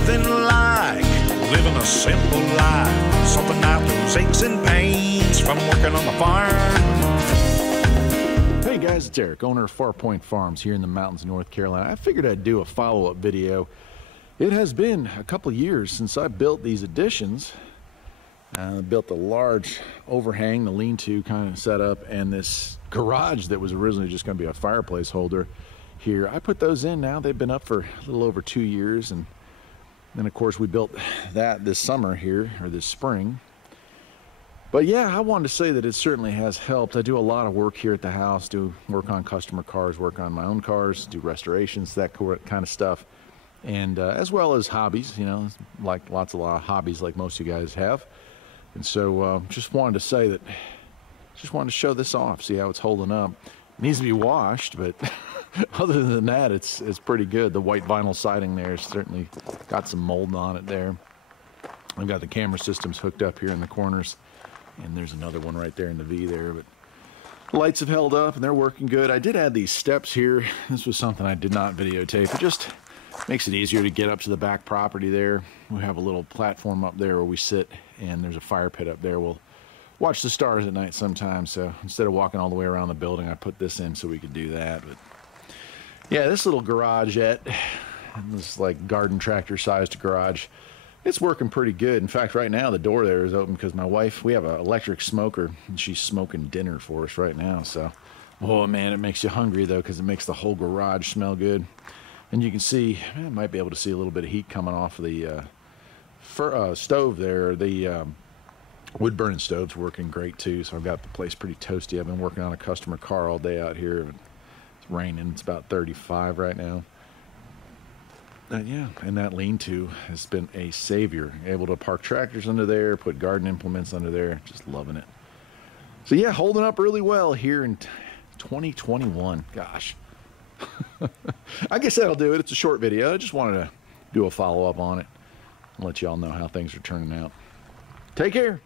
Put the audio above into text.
nothing like living a simple life. Something out those aches and pains from working on the farm. Hey guys, it's Eric, owner of Farpoint Farms here in the mountains of North Carolina. I figured I'd do a follow-up video. It has been a couple of years since I built these additions. I built a large overhang, the lean-to kind of setup, and this garage that was originally just going to be a fireplace holder here. I put those in now. They've been up for a little over 2 years, and then of course we built that this summer here, or this spring. But yeah, I wanted to say that it certainly has helped. I do a lot of work here at the house, do work on customer cars, work on my own cars, do restorations, that kind of stuff. And as well as hobbies, you know, like a lot of hobbies like most of you guys have. And so just wanted to say that, just wanted to show this off, see how it's holding up. It needs to be washed, but other than that, it's pretty good. The white vinyl siding there certainly got some mold on it there. I've got the camera systems hooked up here in the corners, and there's another one right there in the V there. But the lights have held up, and they're working good. I did add these steps here. This was something I did not videotape. It just makes it easier to get up to the back property there. We have a little platform up there where we sit, and there's a fire pit up there. We'll watch the stars at night sometimes, so instead of walking all the way around the building, I put this in so we could do that. But yeah, this little garagette, this like garden tractor sized garage, it's working pretty good. In fact, right now the door there is open because my wife, we have an electric smoker, and she's smoking dinner for us right now. So, oh man, it makes you hungry though, because it makes the whole garage smell good. And you can see, I might be able to see a little bit of heat coming off of the stove there. The wood burning stove's working great too, so I've got the place pretty toasty. I've been working on a customer car all day out here. It's raining, it's about 35 right now. Yeah, and that lean-to has been a savior. Able to park tractors under there, put garden implements under there, just loving it. So yeah, holding up really well here in 2021. Gosh. I guess that'll do it. It's a short video. I just wanted to do a follow-up on it and let you all know how things are turning out. Take care.